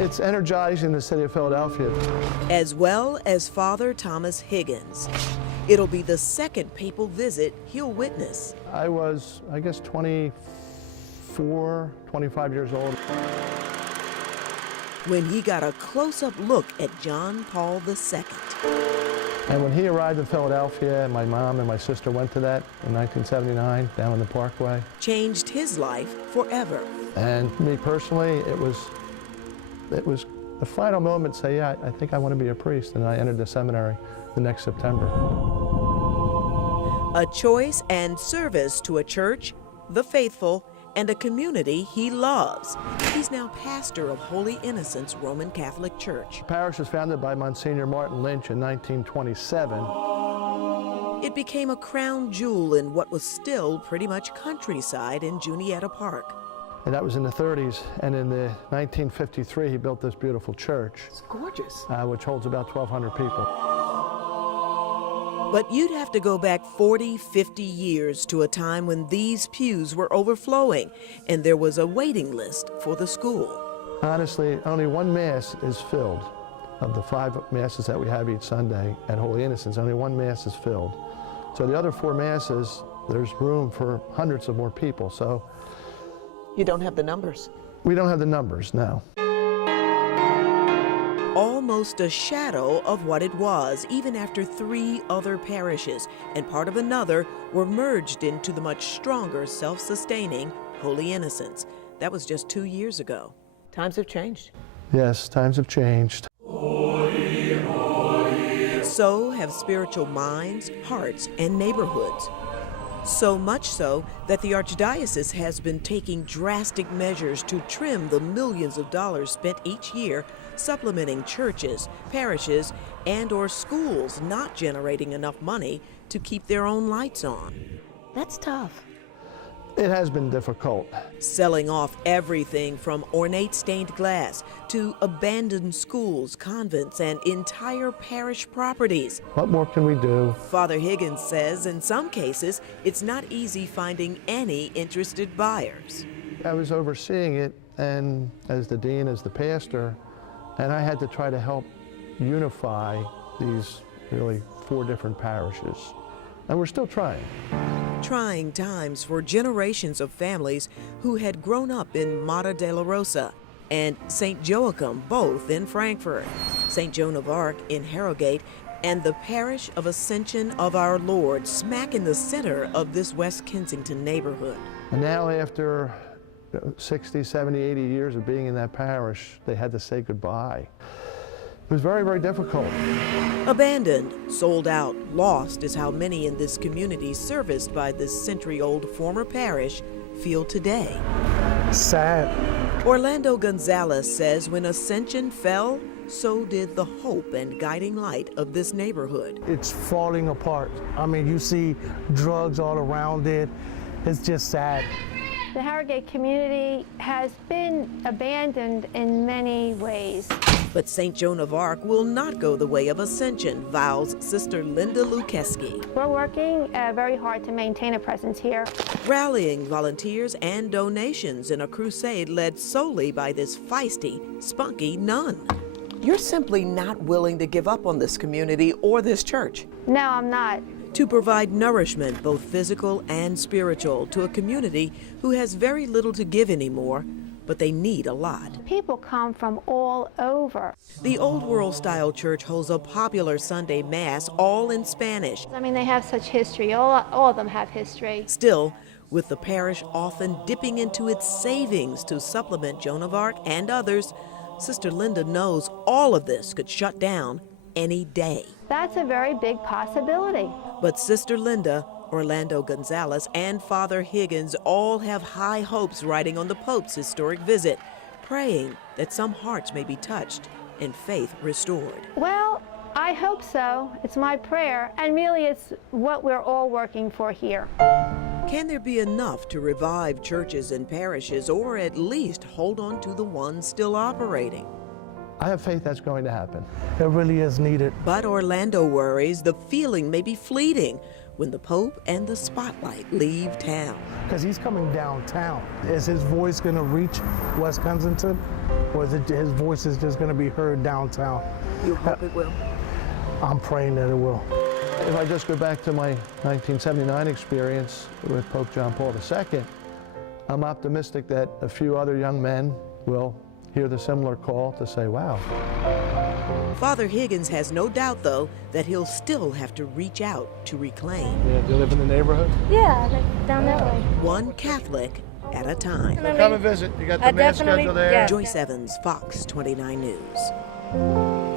It's energizing the city of Philadelphia. As well as Father Thomas Higgins. It'll be the second papal visit he'll witness. I was, I guess, 24, 25 years old. When he got a close-up look at John Paul II. And when he arrived in Philadelphia, my mom and my sister went to that in 1979 down on the Parkway. Changed his life forever. And me personally, it was the final moment to say, yeah, I think I want to be a priest. And I entered the seminary the next September. A choice and service to a church, the faithful, and a community he loves. He's now pastor of Holy Innocents Roman Catholic Church. The parish was founded by Monsignor Martin Lynch in 1927. It became a crown jewel in what was still pretty much countryside in Juniata Park. And that was in the 30s. And in the 1953, he built this beautiful church. It's gorgeous. Which holds about 1,200 people. But you'd have to go back 40, 50 years to a time when these pews were overflowing and there was a waiting list for the school. Honestly, only one Mass is filled. Of the 5 Masses that we have each Sunday at Holy Innocents, only one Mass is filled. So the other 4 Masses, there's room for hundreds of more people. So you don't have the numbers? We don't have the numbers, no. Almost a shadow of what it was, even after 3 other parishes and part of another were merged into the much stronger, self-sustaining Holy Innocents. That was just 2 years ago. Times have changed. Yes, times have changed. So have spiritual minds, hearts, and neighborhoods. So much so that the Archdiocese has been taking drastic measures to trim the millions of dollars spent each year supplementing churches, parishes, and/or schools not generating enough money to keep their own lights on. That's tough. It has been difficult. Selling off everything from ornate stained glass to abandoned schools, convents, and entire parish properties. What more can we do? Father Higgins says in some cases, it's not easy finding any interested buyers. I was overseeing it, and as the dean, as the pastor, and I had to try to help unify these really 4 different parishes. And we're still trying. Trying times for generations of families who had grown up in Mater Dei Rosa and St. Joachim, both in Frankfurt, St. Joan of Arc in Harrogate, and the parish of Ascension of Our Lord, smack in the center of this West Kensington neighborhood. And now after 60, 70, 80 years of being in that parish, they had to say goodbye. It was very, very difficult. Abandoned, sold out, lost is how many in this community serviced by this century-old former parish feel today. Sad. Orlando Gonzalez says when Ascension fell, so did the hope and guiding light of this neighborhood. It's falling apart. I mean, you see drugs all around it. It's just sad. The Harrogate community has been abandoned in many ways. But St. Joan of Arc will not go the way of Ascension, vows Sister Linda Lukeski. We're working very hard to maintain a presence here. Rallying volunteers and donations in a crusade led solely by this feisty, spunky nun. You're simply not willing to give up on this community or this church. No, I'm not. To provide nourishment, both physical and spiritual, to a community who has very little to give anymore, but they need a lot. People come from all over. The Old World Style Church holds a popular Sunday Mass, all in Spanish. I mean, they have such history. All of them have history. Still, with the parish often dipping into its savings to supplement Joan of Arc and others, Sister Linda knows all of this could shut down any day. That's a very big possibility. But Sister Linda, Orlando Gonzalez, and Father Higgins all have high hopes riding on the Pope's historic visit, praying that some hearts may be touched and faith restored. Well, I hope so. It's my prayer, and really it's what we're all working for here. Can there be enough to revive churches and parishes, or at least hold on to the ones still operating? I have faith that's going to happen. It really is needed. But Orlando worries the feeling may be fleeting when the Pope and the spotlight leave town. Because he's coming downtown. Is his voice going to reach West Kensington, or is his voice is just going to be heard downtown? You hope it will? I'm praying that it will. If I just go back to my 1979 experience with Pope John Paul II, I'm optimistic that a few other young men will hear the similar call to say, wow. Father Higgins has no doubt, though, that he'll still have to reach out to reclaim. Yeah, do you live in the neighborhood? Yeah, like down that way. One Catholic at a time. Come and visit. You got the I mass definitely- schedule there. yeah. Joyce Evans, Fox 29 News.